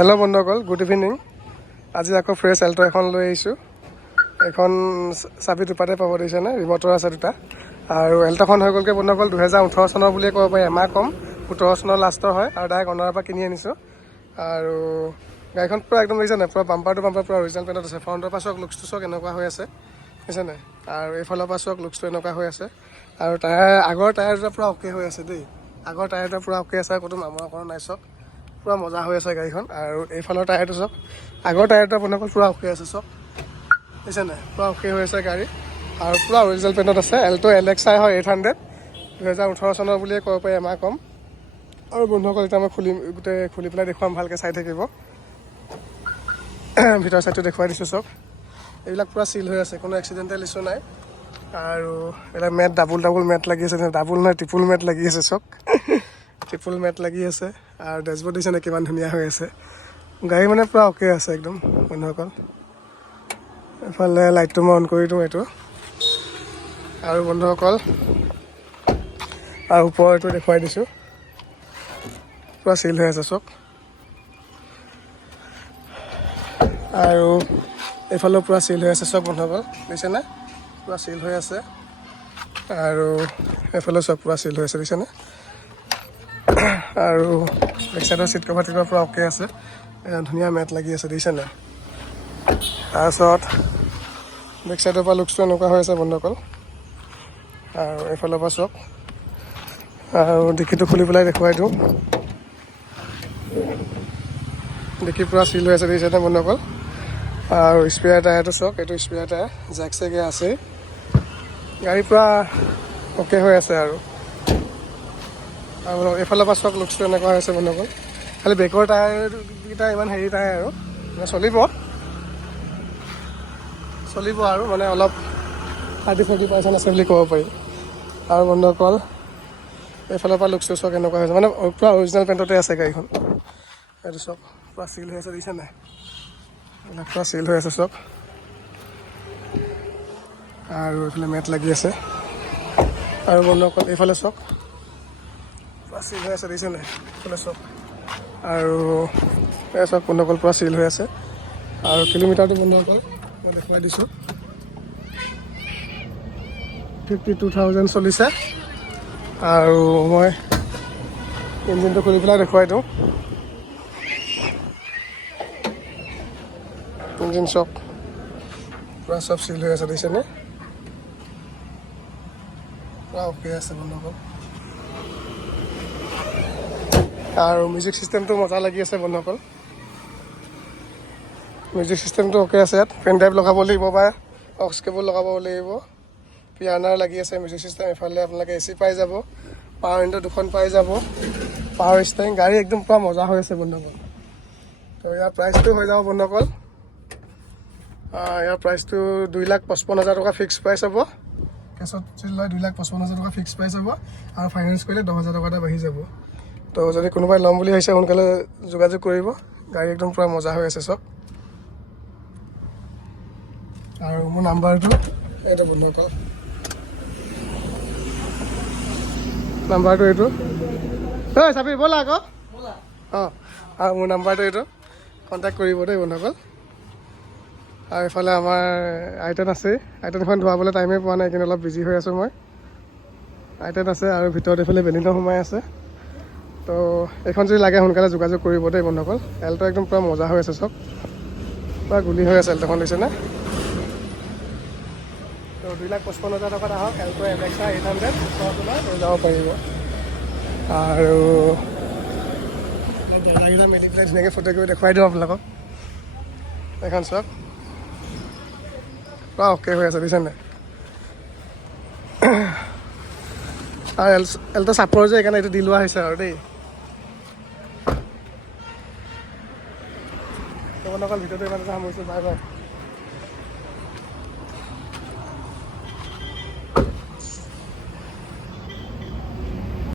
Hello' বন্ধুসকল, good evening. আজি আকৌ ফ্ৰেছ এল্টো এখন লৈ আহিছোঁ। এখন চাবি দুপাতে পাব দিছেনে, ৰিমটৰ আছে দুটা। আৰু এল্টোখন হৈ গ'লগৈ বন্ধুসকল 2018 চনৰ বুলিয়ে ক'ব পাৰি, এমাহ কম 17 চনৰ লাষ্টৰ হয়। আৰু ডাইৰেক্ট অনাৰৰ পৰা কিনি আনিছোঁ। আৰু গাড়ীখন পূৰা একদম দেখিছে নাই, পূৰা বাম্পাৰ টু বাম্পাৰ পূৰা অৰিজিনেল পেণ্টত আছে। ফ্ৰণ্টৰ পৰা চাওক, লুকছটো চাওক এনেকুৱা হৈ আছে, বুজিছে নাই। আৰু এইফালৰ পৰা চাওক, লুকছটো এনেকুৱা হৈ আছে। আৰু আগৰ টায়াৰ দুটা পূৰা অ'কে হৈ আছে দেই। আগৰ টায়াৰ দুটা পূৰা অ'কে আছে, ক'তো মামৰা কৰা নাই, চাওক পূৰা মজা হৈ আছে গাড়ীখন। আৰু এইফালৰ টায়াৰটো চাওক, আগৰ টায়াৰটো আপোনালোকৰ পূৰা অ'কে আছে, চাওক বুজিছে নাই, পূৰা অ'কে হৈ আছে গাড়ী। আৰু পূৰা অৰিজিনেল পেণ্টত আছে। এল্টো LXi হয় 800, 2018 চনৰ বুলিয়ে ক'ব পাৰি, এমাহ কম। আৰু বন্ধুসকল এতিয়া মই খুলি পেলাই দেখুৱাম, ভালকৈ চাই থাকিব। ভিতৰ চাইডটো দেখুৱাই দিছোঁ চাওক, এইবিলাক পূৰা চিল হৈ আছে, কোনো এক্সিডেণ্টেল ইছ্যু নাই। আৰু এটা মেট ডাবুল মেট লাগি আছে, ডাবুল নহয় ট্ৰিপুল মেট লাগি আছে, চাওক ট্ৰিপুল মেট লাগি আছে। আৰু ডেছবৰ্ড দিছে নে কিমান ধুনীয়া হৈ আছে। গাড়ী মানে পূৰা অ'কে আছে একদম বন্ধুসকল। এফালে লাইটটো মই অন কৰি দিওঁ এইটো। আৰু বন্ধুসকল আৰু ওপৰটো দেখুৱাই দিছোঁ, পূৰা চিল হৈ আছে চাওক। আৰু এইফালেও পূৰা চিল হৈ আছে চাওক বন্ধুসকল, বুজিছেনে, পূৰা চিল হৈ আছে। আৰু এইফালেও চব পূৰা চিল হৈ আছে, বুজিছেনে। আৰু বেক চাইডৰ চিট কভাৰ পূৰা অ'কে আছে, ধুনীয়া মেট লাগি আছে, দেখিছে নাই। তাৰপিছত বেক চাইডৰ পৰা লুকছটো এনেকুৱা হৈ আছে বন্ধুসকল। আৰু এইফালৰ পৰা চাওক, আৰু ডিকিটো খুলি পেলাই দেখুৱাই দিওঁ। ডিকি পূৰা চিল হৈ আছে, দেখিছেনে বন্ধুসকল। আৰু স্পেয়াৰ টায়াৰটো চাওক, এইটো স্পেয়াৰ টায়াৰ জেক চেগে আছেই। গাড়ী পূৰা অ'কে হৈ আছে। আৰু এইফালৰ পৰা চাওক, লুকছটো এনেকুৱা হৈছে বন্ধুসকল। খালি বেকৰ টায়াৰকেইটা ইমান হেৰি নাই আৰু মানে চলিব আৰু মানে অলপ 30-40% আছে বুলি ক'ব পাৰি। আৰু বন্ধুসকল এইফালৰ পৰা লুকছটো চাওক এনেকুৱা হৈছে, মানে পূৰা অৰিজিনেল পেণ্টতে আছে গাড়ীখন। এইটো চাওক পূৰা চিল হৈ আছে, দেখিছে নাই, এইবিলাক পূৰা চিল হৈ আছে চাওক। আৰু এইফালে মেট লাগি আছে। আৰু বন্ধুসকল এইফালে চাওক, পূৰা চিল হৈ আছে, দেখিছে নাই, এইফালে চাওক। আৰু এই চাওক বন্ধুসকল পূৰা চিল হৈ আছে। আৰু কিলোমিটাৰটো বন্ধুসকল মই দেখুৱাই দিছোঁ, 52,000 চলিছে। আৰু মই ইঞ্জিনটো খুলি পেলাই দেখুৱাই দিওঁ। ইঞ্জিন চাওক পূৰা চব চিল হৈ আছে, দেখিছেনে, পূৰা অ'কে আছে বন্ধুসকল। আৰু মিউজিক চিষ্টেমটো মজা লাগি আছে বন্ধুসকল। মিউজিক চিষ্টেমটো অ'কে আছে। ইয়াত পেন ড্ৰাইভ লগাব লাগিব বা অক্স কেবল লগাব লাগিব। পিয়ানাৰ লাগি আছে মিউজিক চিষ্টেম। এফালে আপোনালোকে AC পাই যাব, পাৱাৰ উইণ্ডো 2খন পাই যাব, পাৱাৰ ষ্টাৰিং। গাড়ী একদম পূৰা মজা হৈ আছে বন্ধুসকল। তো ইয়াৰ প্ৰাইচটো হৈ যাব বন্ধুসকল, ইয়াৰ প্ৰাইচটো 2,55,000 টকা ফিক্স প্ৰাইচ হ'ব। কেছত যদি লয় 2,55,000 টকা ফিক্স প্ৰাইচ হ'ব। আৰু ফাইনেন্স কৰিলে 10,000 টকা এটা বাঢ়ি যাব। তো যদি কোনোবাই ল'ম বুলি ভাবিছে সোনকালে যোগাযোগ কৰিব। গাড়ী একদম পূৰা মজা হৈ আছে চব। আৰু মোৰ নাম্বাৰটো এইটো বন্ধুসকল, নাম্বাৰটো এইটো। চাবি ব'লা আকৌ। আৰু মোৰ নাম্বাৰটো এইটো, কণ্টেক্ট কৰিব দেই বন্ধুসকল। আৰু এইফালে আমাৰ I10 আছেই। I10খন ধোৱাবলৈ টাইমেই পোৱা নাই, কিন্তু অলপ বিজি হৈ আছোঁ মই। I10 আছে আৰু ভিতৰত এইফালে বেলিনো সোমাই আছে। তো এইখন যদি লাগে সোনকালে যোগাযোগ কৰিব দেই বন্ধুসকল। এল্টো একদম পূৰা মজা হৈ আছে চব, পূৰা গুলি হৈ আছে এল্টোখন, দিছেনে। তো 2,55,000 টকাত আহক, এল্টো LXi 800 লৈ যাব পাৰিব। আৰু দৰ্জাকেইটা মেলি পেলাই ধুনীয়াকৈ ফটো কৰি দেখুৱাই দিওঁ আপোনালোকক। এইখন চাওক পূৰা অ'কে হৈ আছে, বুজিছে নাই। আৰু এল্টো চাপৰ যে, সেইকাৰণে এইটো দি লোৱা হৈছে আৰু দেই। বন্ধুসকল ভিডিঅ'টো ইমানতে সামৰিছোঁ, বাই বাই।